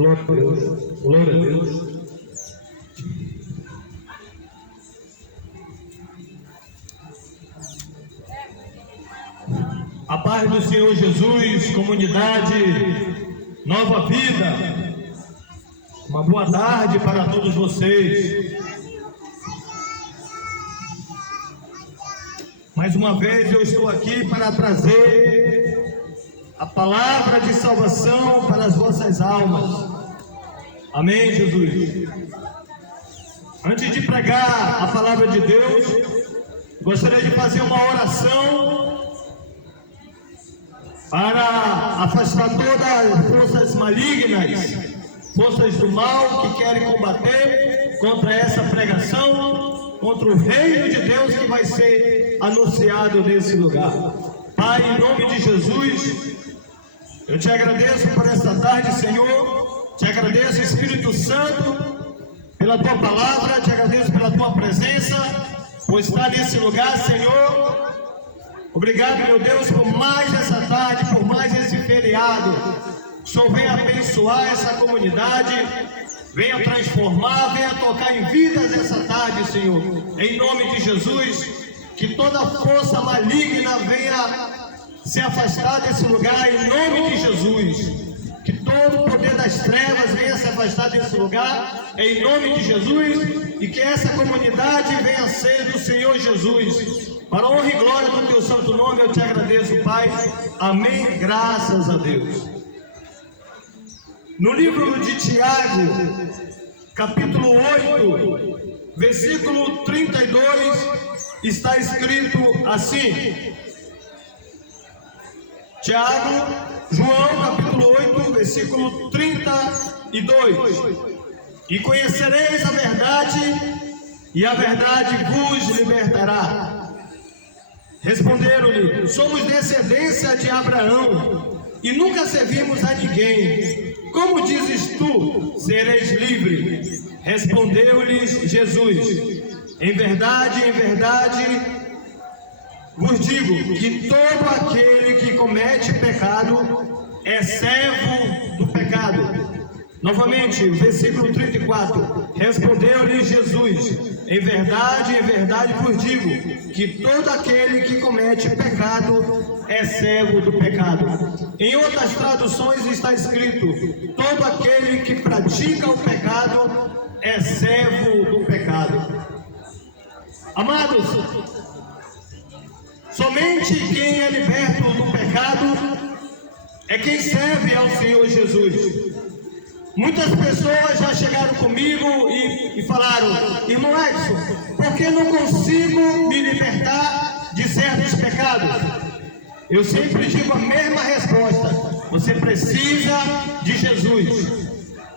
Glória a Deus, glória a Deus. A paz do Senhor Jesus, comunidade Nova Vida, uma boa tarde para todos vocês. Mais uma vez eu estou aqui para trazer a palavra de salvação para as vossas almas. Amém, Jesus? Antes de pregar a palavra de Deus, gostaria de fazer uma oração para afastar todas as forças malignas, forças do mal que querem combater contra essa pregação, contra o reino de Deus que vai ser anunciado nesse lugar. Pai, em nome de Jesus, eu te agradeço por esta tarde, Senhor. Te agradeço, Espírito Santo, pela tua palavra. Te agradeço pela tua presença, por estar nesse lugar, Senhor. Obrigado, meu Deus, por mais essa tarde, por mais esse feriado. O Senhor venha abençoar essa comunidade, venha transformar, venha tocar em vidas essa tarde, Senhor. Em nome de Jesus, que toda força maligna venha se afastar desse lugar, em nome de Jesus. Que todo o poder das trevas venha se afastar desse lugar, em nome de Jesus. E que essa comunidade venha ser do Senhor Jesus. Para a honra e glória do teu santo nome, eu te agradeço, Pai. Amém. Graças a Deus. No livro de Tiago, capítulo 8, versículo 32, está escrito assim. Tiago, João, capítulo 8, versículo 32. E conhecereis a verdade, e a verdade vos libertará. Responderam-lhe: somos descendência de Abraão, e nunca servimos a ninguém. Como dizes tu, sereis livre? Respondeu-lhes Jesus: em verdade, vos digo que todo aquele que comete pecado é servo do pecado. Novamente, versículo 34. Respondeu-lhe Jesus: em verdade vos digo que todo aquele que comete pecado é servo do pecado. Em outras traduções está escrito: todo aquele que pratica o pecado é servo do pecado. Amados, somente quem é liberto do pecado é quem serve ao Senhor Jesus. Muitas pessoas já chegaram comigo e falaram: irmão Edson, por que não consigo me libertar de certos pecados? Eu sempre digo a mesma resposta: você precisa de Jesus.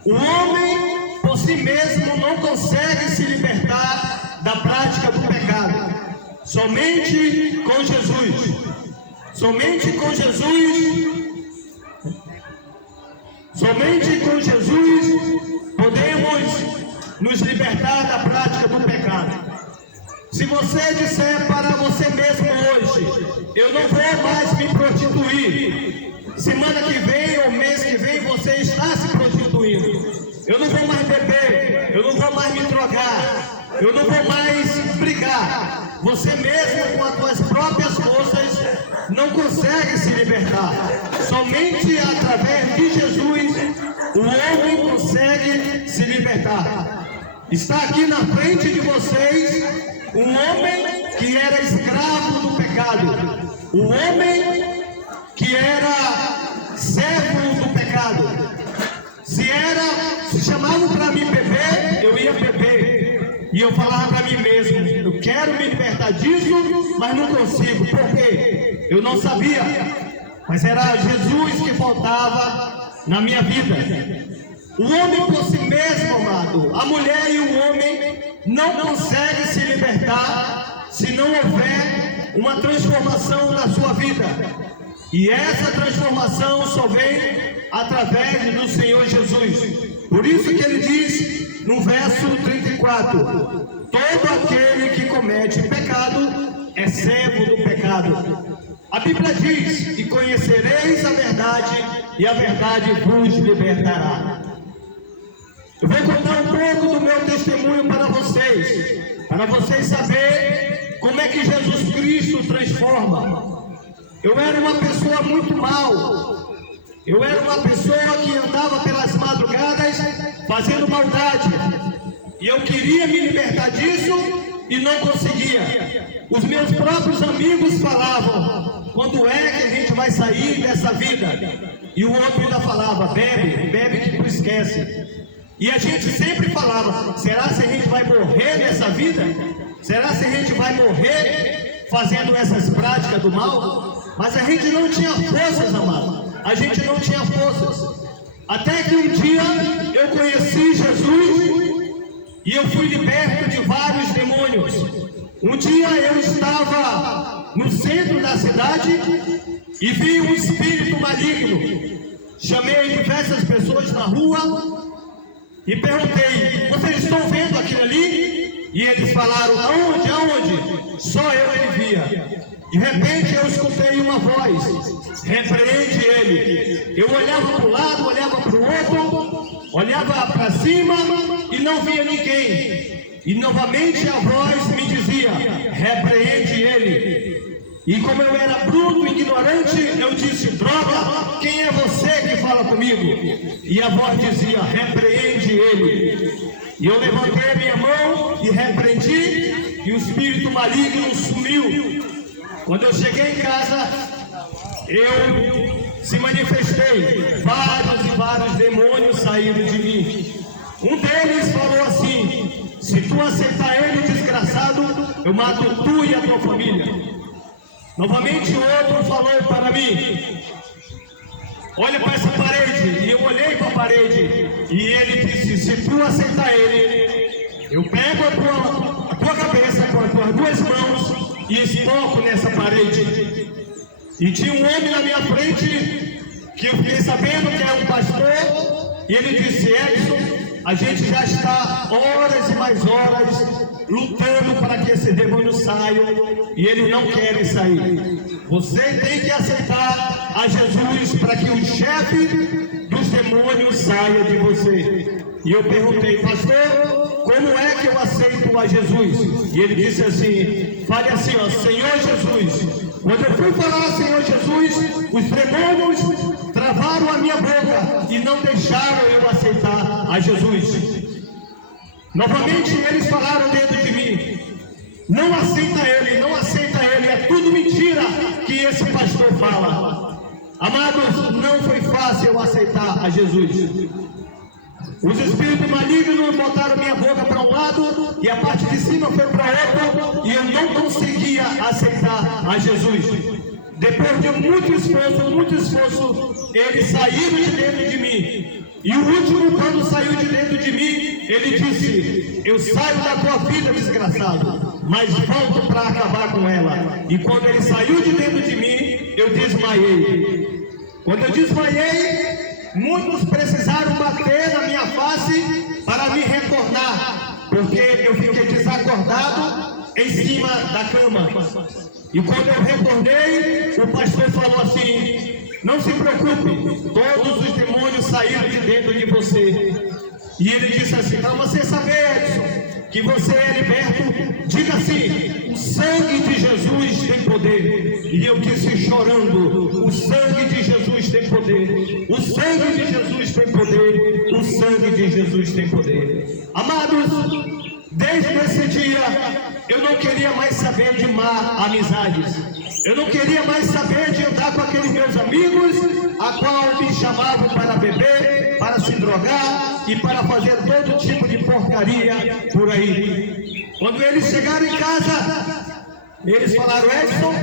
O homem por si mesmo não consegue se libertar da prática do pecado. Somente com Jesus. Somente com Jesus. Somente com Jesus podemos nos libertar da prática do pecado. Se você disser para você mesmo hoje: eu não vou mais me prostituir, semana que vem ou mês que vem você está se prostituindo. Eu não vou mais beber, eu não vou mais me drogar, eu não vou mais brigar. Você mesmo, com as suas próprias forças, não consegue se libertar. Somente através de Jesus o homem consegue se libertar. Está aqui na frente de vocês um homem que era escravo do pecado, um homem que era servo do pecado. Se chamavam para mim beber, eu ia beber. E eu falava para mim mesmo: eu quero me libertar disso, mas não consigo. Por quê? Eu não sabia. Mas era Jesus que faltava na minha vida. O homem por si mesmo, amado, a mulher e o homem não conseguem se libertar se não houver uma transformação na sua vida. E essa transformação só vem através do Senhor Jesus. Por isso que ele diz no verso 34: todo aquele que comete pecado é servo do pecado. A Bíblia diz: e conhecereis a verdade, e a verdade vos libertará. Eu vou contar um pouco do meu testemunho para vocês saberem como é que Jesus Cristo transforma. Eu era uma pessoa muito mal. Eu era uma pessoa que andava pelas madrugadas fazendo maldade. E eu queria me libertar disso e não conseguia. Os meus próprios amigos falavam: quando é que a gente vai sair dessa vida? E o outro ainda falava: bebe que tu esquece. E a gente sempre falava: será se a gente vai morrer nessa vida? Será se a gente vai morrer fazendo essas práticas do mal? Mas a gente não tinha forças, amado. A gente não tinha forças. Até que um dia eu conheci Jesus e eu fui liberto de vários demônios. Um dia eu estava no centro da cidade e vi um espírito maligno. Chamei diversas pessoas na rua e perguntei: vocês estão vendo aquilo ali? E eles falaram: aonde? Aonde? Só eu via. De repente eu escutei uma voz: repreende ele. Eu olhava para o lado, olhava para o outro, olhava para cima e não via ninguém. E novamente a voz me dizia: repreende ele. E como eu era bruto, ignorante, eu disse: droga, quem é você que fala comigo? E a voz dizia: repreende ele. E eu levantei a minha mão e repreendi, e o espírito maligno sumiu. Quando eu cheguei em casa, eu se manifestei. Vários demônios saíram de mim. Um deles falou assim: se tu aceitar ele, desgraçado, eu mato tu e a tua família. Novamente o outro falou para mim: olha para essa parede. E eu olhei para a parede e ele disse: se tu aceitar ele, eu pego a tua cabeça com as tuas duas mãos e espoco nessa parede. E tinha um homem na minha frente que eu fiquei sabendo que é um pastor, e ele disse: Edson, a gente já está horas e mais horas lutando para que esse demônio saia e ele não quer sair. Você tem que aceitar a Jesus para que o chefe dos demônios saia de você. E eu perguntei: pastor, como é que eu aceito a Jesus? E ele disse assim: fale assim, ó: Senhor Jesus. Quando eu fui falar Senhor Jesus, os demônios travaram a minha boca e não deixaram eu aceitar a Jesus. Novamente eles falaram dentro de mim: não aceita ele, não aceita ele, é tudo mentira que esse pastor fala. Amados, não foi fácil eu aceitar a Jesus. Os espíritos malignos botaram minha boca para um lado e a parte de cima foi para outro, e eu não conseguia aceitar a Jesus. Depois de muito esforço, eles saíram de dentro de mim. E o último, quando saiu de dentro de mim, ele disse: eu saio da tua vida, desgraçado, mas volto para acabar com ela. E quando ele saiu de dentro de mim, eu desmaiei. Quando eu desmaiei, muitos precisaram bater na minha face para me retornar, porque eu fiquei desacordado em cima da cama. E quando eu retornei, o pastor falou assim: não se preocupe, todos os demônios saíram de dentro de você. E ele disse assim: para você saber, Edson, que você é liberto, diga assim: o sangue de Jesus tem poder. E eu disse chorando: o sangue de Jesus tem poder, o sangue de Jesus tem poder, o sangue de Jesus tem poder. Amados, desde esse dia eu não queria mais saber de má amizades. Eu não queria mais saber de andar com aqueles meus amigos, a qual me chamavam para beber, para se drogar e para fazer todo tipo de porcaria por aí. Quando eles chegaram em casa, eles falaram: Edson,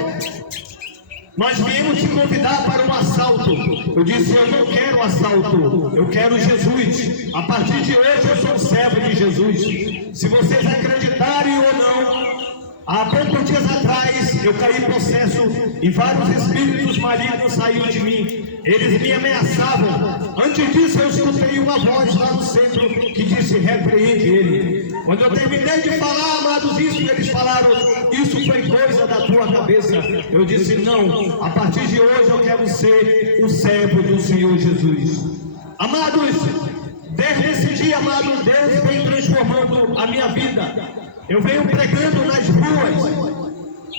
nós viemos te convidar para um assalto. Eu disse: eu não quero assalto, eu quero Jesus. A partir de hoje eu sou servo de Jesus. Se vocês acreditarem ou não, há poucos dias atrás eu caí em processo e vários espíritos malignos saíram de mim. Eles me ameaçavam. Antes disso eu escutei uma voz lá no centro que disse: repreende ele. Quando eu terminei de falar, amados, isso, eles falaram: isso foi coisa da tua cabeça. Eu disse: não, a partir de hoje eu quero ser o servo do Senhor Jesus. Amados, Desde esse dia, amado, Deus vem transformando a minha vida. Eu venho pregando nas ruas,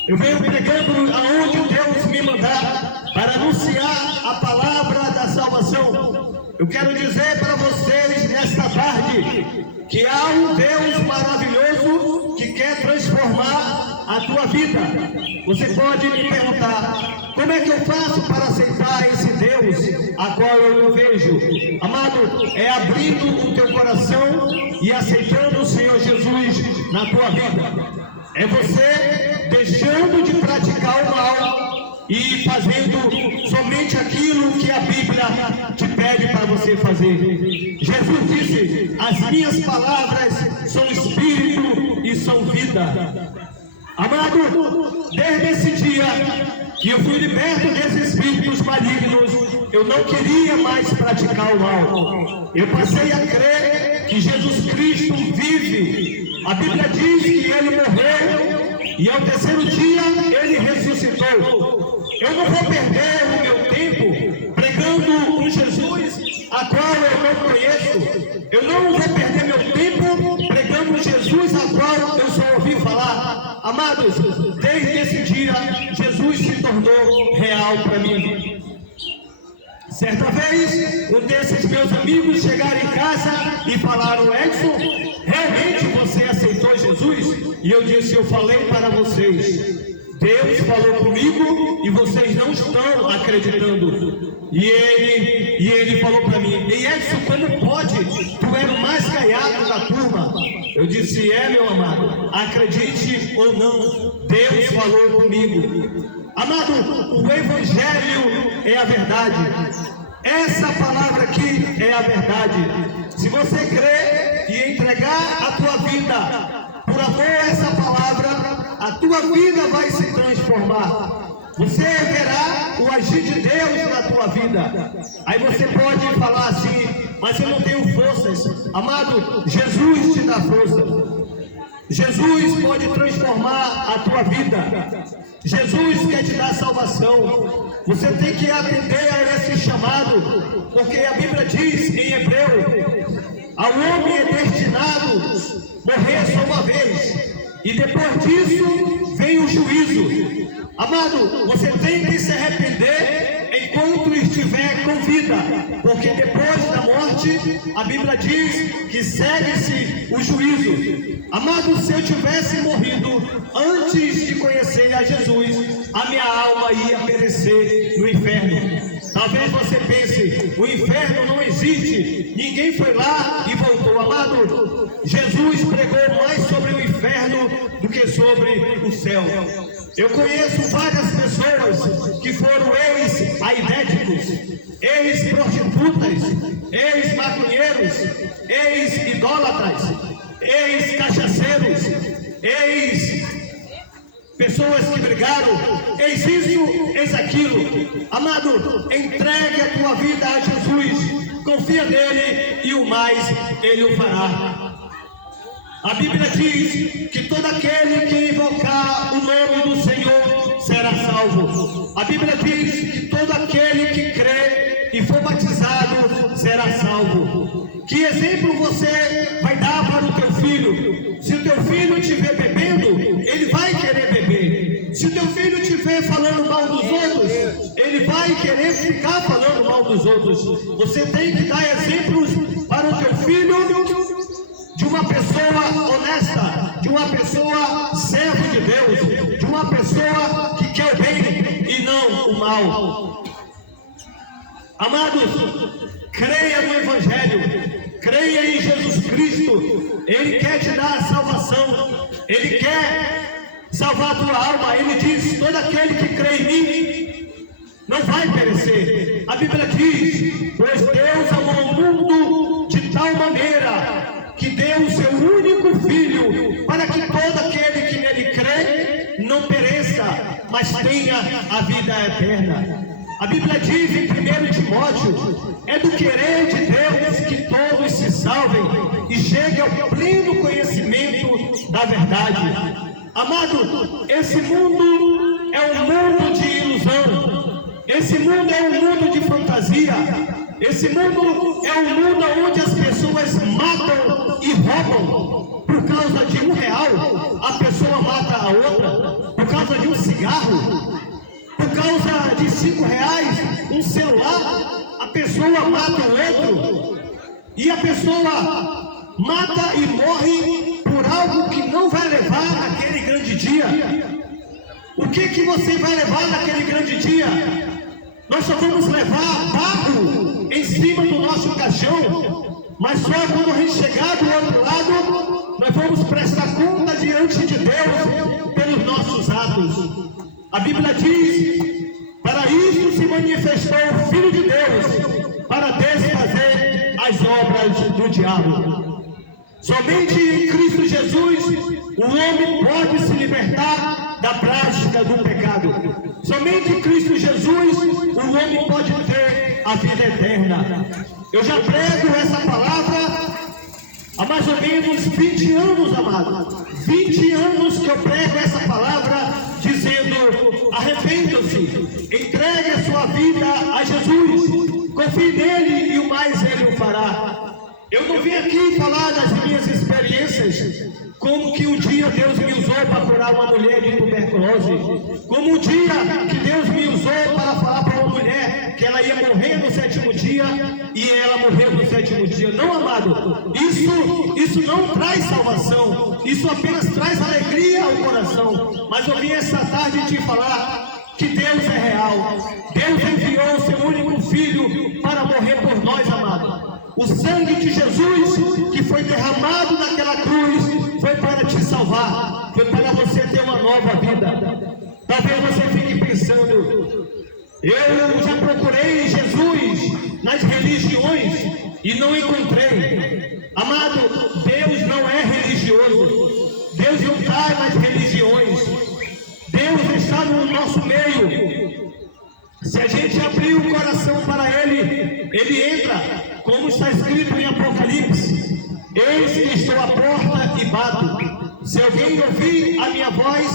eu venho pregando aonde Deus me mandar, para anunciar a palavra da salvação. Eu quero dizer para vocês nesta tarde, que há um Deus maravilhoso que quer transformar a tua vida. Você pode me perguntar, como é que eu faço para aceitar esse Deus a qual eu não vejo? Amado, é abrindo o teu coração e aceitando o Senhor Jesus na tua vida. É você deixando de praticar o mal e fazendo somente aquilo que a Bíblia te pede para você fazer. Jesus disse: as minhas palavras são espírito e são vida. Amado, desde esse dia que eu fui liberto desses espíritos malignos, eu não queria mais praticar o mal. Eu passei a crer que Jesus Cristo vive. A Bíblia diz que Ele morreu e ao terceiro dia Ele ressuscitou. Eu não vou perder o meu tempo pregando um Jesus a qual eu não conheço. Eu não vou perder meu tempo pregando um Jesus a qual eu só ouvi falar. Amados, desde esse dia Jesus se tornou real para mim. Certa vez, um desses meus amigos chegaram em casa e falaram: Edson, realmente você aceitou Jesus? E eu disse: eu falei para vocês, Deus falou comigo e vocês não estão acreditando. E ele falou para mim: e Edson, como pode? Tu é o mais gaiato da turma. Eu disse: meu amado, acredite ou não, Deus falou comigo. Amado, o Evangelho é a verdade. Essa palavra aqui é a verdade. Se você crer e entregar a tua vida por amor a essa palavra, a tua vida vai se transformar. Você verá o agir de Deus na tua vida. Aí você pode falar assim: mas eu não tenho forças. Amado, Jesus te dá força. Jesus pode transformar a tua vida. Jesus quer te dar salvação. Você tem que atender a esse chamado, porque a Bíblia diz em Hebreu: ao homem é destinado morrer só uma vez, e depois disso vem o juízo. Amado, você tem que se arrepender enquanto estiver com vida, porque depois da morte, a Bíblia diz que segue-se o juízo. Amado, se eu tivesse morrido antes de conhecer a Jesus, a minha alma ia perecer no inferno. Talvez você pense: o inferno não existe, ninguém foi lá e voltou. Amado, Jesus pregou mais sobre o inferno do que sobre o céu. Eu conheço várias pessoas que foram ex-aidéticos, ex-prostitutas, ex-maconheiros, ex-idólatras, ex-cachaceiros, ex-pessoas que brigaram, ex-isso, ex-aquilo. Amado, entregue a tua vida a Jesus, confia nele e o mais ele o fará. A Bíblia diz que todo aquele que invocar o nome do Senhor será salvo. A Bíblia diz que todo aquele que crê e for batizado será salvo. Que exemplo você vai dar para o teu filho? Se o teu filho te ver bebendo, ele vai querer beber. Se o teu filho te ver falando mal dos outros, ele vai querer ficar falando mal dos outros. Você tem que dar exemplos para o teu filho de uma pessoa honesta, de uma pessoa serva de Deus, de uma pessoa que quer o bem e não o mal. Amados, creia no Evangelho, creia em Jesus Cristo. Ele quer te dar a salvação, Ele quer salvar a tua alma. Ele diz: todo aquele que crê em mim não vai perecer. A Bíblia diz: pois Deus amou o mundo de tal maneira que deu o seu único Filho, para que todo aquele que nele crê não pereça, mas tenha a vida eterna. A Bíblia diz em 1 Timóteo: é do querer de Deus que todos se salvem e cheguem ao pleno conhecimento da verdade. Amado, esse mundo é um mundo de ilusão, esse mundo é um mundo de fantasia. Esse mundo é um mundo onde as pessoas matam e roubam. Por causa de R$1, a pessoa mata a outra. Por causa de um cigarro, por causa de R$5, um celular, a pessoa mata o outro. E a pessoa mata e morre por algo que não vai levar naquele grande dia. O que você vai levar naquele grande dia? Nós só vamos levar barro em cima do nosso caixão, mas só quando a gente chegar do outro lado, nós vamos prestar conta diante de Deus pelos nossos atos. A Bíblia diz: para isso se manifestou o Filho de Deus, para desfazer as obras do diabo. Somente em Cristo Jesus o homem pode se libertar da prática do pecado. Somente em Cristo Jesus o homem pode ter a vida eterna. Eu já prego essa palavra há mais ou menos 20 anos, amado. 20 anos que eu prego essa palavra dizendo: arrependam-se, entregue a sua vida a Jesus, confie nele e o mais ele o fará. Eu não vim aqui falar das minhas experiências, como que um dia Deus me usou para curar uma mulher de tuberculose, como um dia que Deus me usou para falar para uma mulher que ela ia morrer no 7º dia e ela morreu no 7º dia. Não, amado, isso não traz salvação, isso apenas traz alegria ao coração. Mas eu vim essa tarde te falar que Deus é real. Deus enviou o seu único filho para morrer por nós, amado. O sangue de Jesus que foi derramado naquela cruz foi para te salvar, foi para você ter uma nova vida. Talvez você fique pensando: eu já procurei Jesus nas religiões e não encontrei. Amado, Deus não é religioso. Deus não está nas religiões. Deus está no nosso meio. Se a gente abrir o coração para Ele, Ele entra. Como está escrito em Apocalipse: eis que estou à porta e bato. Se alguém ouvir a minha voz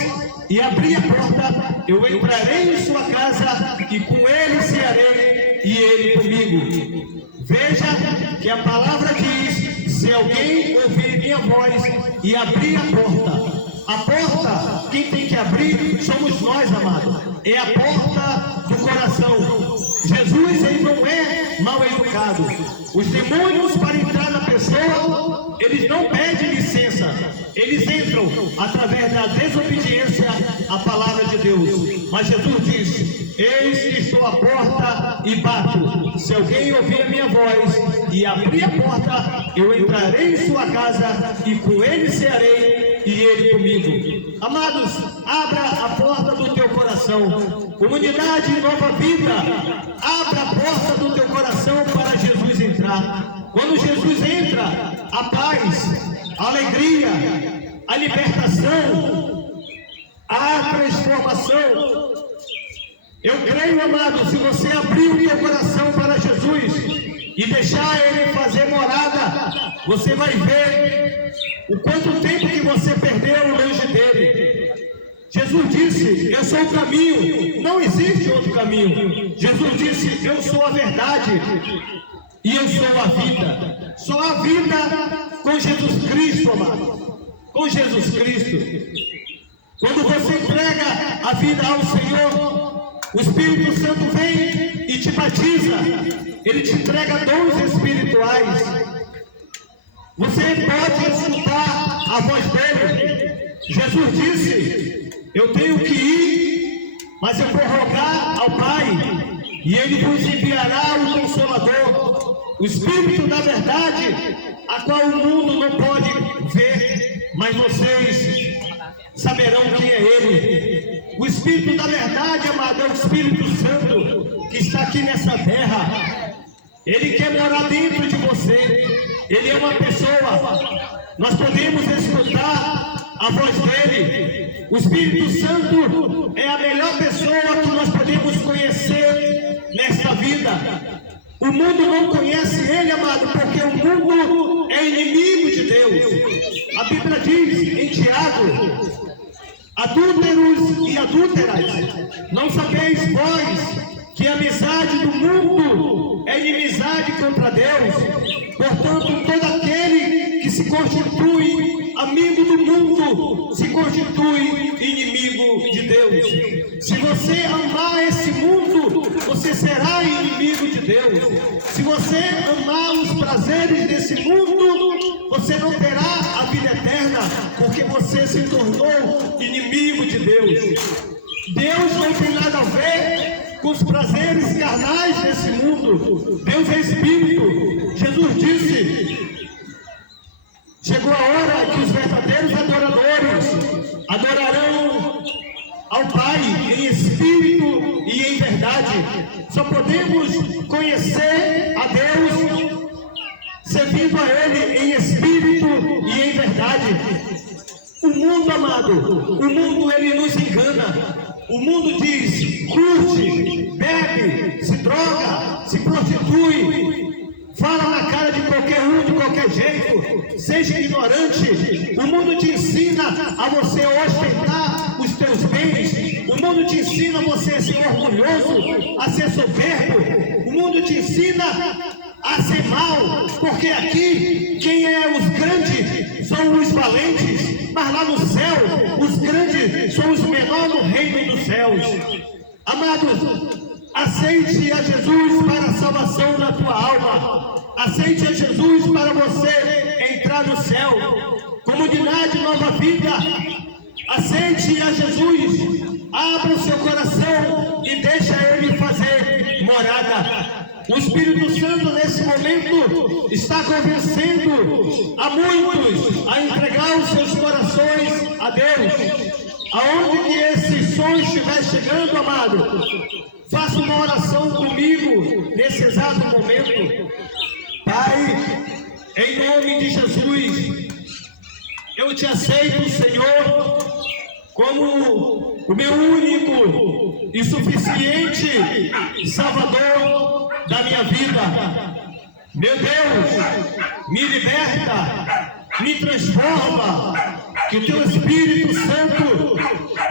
e abrir a porta, eu entrarei em sua casa e com ele cearei e ele comigo. Veja que a palavra diz: se alguém ouvir minha voz e abrir a porta, quem tem que abrir somos nós, amado. É a porta do coração. Jesus, ele não é mal educado. Os demônios, para entrar na pessoa, eles não pedem licença. Eles entram através da desobediência à palavra de Deus. Mas Jesus disse: eis que estou à porta e bato. Se alguém ouvir a minha voz e abrir a porta, eu entrarei em sua casa e com ele cearei e ele comigo. Amados, abra a porta do teu coração. Comunidade Nova Vida, abra a porta do teu coração para Jesus entrar. Quando Jesus entra, a paz, a alegria, a libertação, a transformação. Eu creio, amado, se você abrir o teu coração para Jesus e deixar Ele fazer morada, você vai ver o quanto tempo que você perdeu longe dele. Jesus disse: eu sou o caminho, não existe outro caminho. Jesus disse: eu sou a verdade e eu sou a vida. Só a vida com Jesus Cristo, amado. Com Jesus Cristo. Quando você entrega a vida ao Senhor, o Espírito Santo vem e te batiza. Ele te entrega dons espirituais. Você pode escutar a voz dele. Jesus disse: eu tenho que ir, mas eu vou rogar ao Pai, e Ele vos enviará o Consolador, o Espírito da verdade, a qual o mundo não pode ver, mas vocês saberão quem é Ele. O Espírito da verdade, amado, é o Espírito Santo que está aqui nessa terra. Ele quer morar dentro de você. Ele é uma pessoa. Nós podemos escutar a voz dele. O Espírito Santo é a melhor pessoa que nós podemos conhecer nesta vida. O mundo não conhece ele, amado, porque o mundo é inimigo de Deus. A Bíblia diz em Tiago: adúlteros e adúlteras, não sabeis vós que a amizade do mundo é inimizade contra Deus. Portanto, todo aquele que se constitui amigo do mundo se constitui inimigo de Deus. Se você amar esse mundo, você será inimigo de Deus. Se você amar os prazeres desse mundo, você não terá a vida eterna, porque você se tornou inimigo de Deus. Deus não tem nada a ver com os prazeres carnais desse mundo. Deus é Espírito. Jesus disse: chegou a hora que os verdadeiros adoradores adorarão ao Pai em espírito e em verdade. Só podemos conhecer a Deus servindo a Ele em espírito e em verdade. O mundo, amado, o mundo ele nos engana. O mundo diz: curte, bebe, se droga, se prostitui, fala na cara de qualquer um, de qualquer jeito, seja ignorante. O mundo te ensina a você ostentar os teus bens. O mundo te ensina a você ser orgulhoso, a ser soberbo. O mundo te ensina a ser mal, porque aqui quem é os grandes são os valentes, mas lá no céu os grandes são os menores no reino dos céus. Amados, aceite a Jesus para a salvação da tua alma. Aceite a Jesus para você entrar no céu. Comunidade Nova Vida, aceite a Jesus. Abra o seu coração e deixa Ele fazer morada. O Espírito Santo nesse momento está convencendo a muitos a entregar os seus corações a Deus. Aonde que esse som estiver chegando, amado, faça uma oração comigo nesse exato momento. Pai, em nome de Jesus, eu te aceito, Senhor, como o meu único e suficiente Salvador da minha vida. Meu Deus, me liberta, me transforma, que o teu Espírito Santo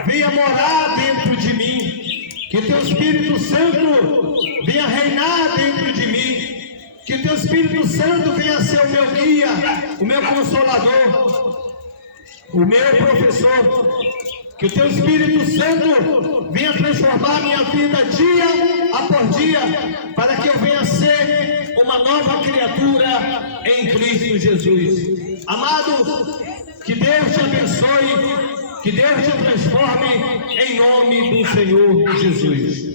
venha morar dentro de mim, que o teu Espírito Santo venha reinar dentro de mim, que o teu Espírito Santo venha ser o meu guia, o meu consolador, o meu professor. Que o teu Espírito Santo venha transformar minha vida dia após dia, para que eu venha ser uma nova criatura em Cristo Jesus. Amado, que Deus te abençoe, que Deus te transforme em nome do Senhor Jesus.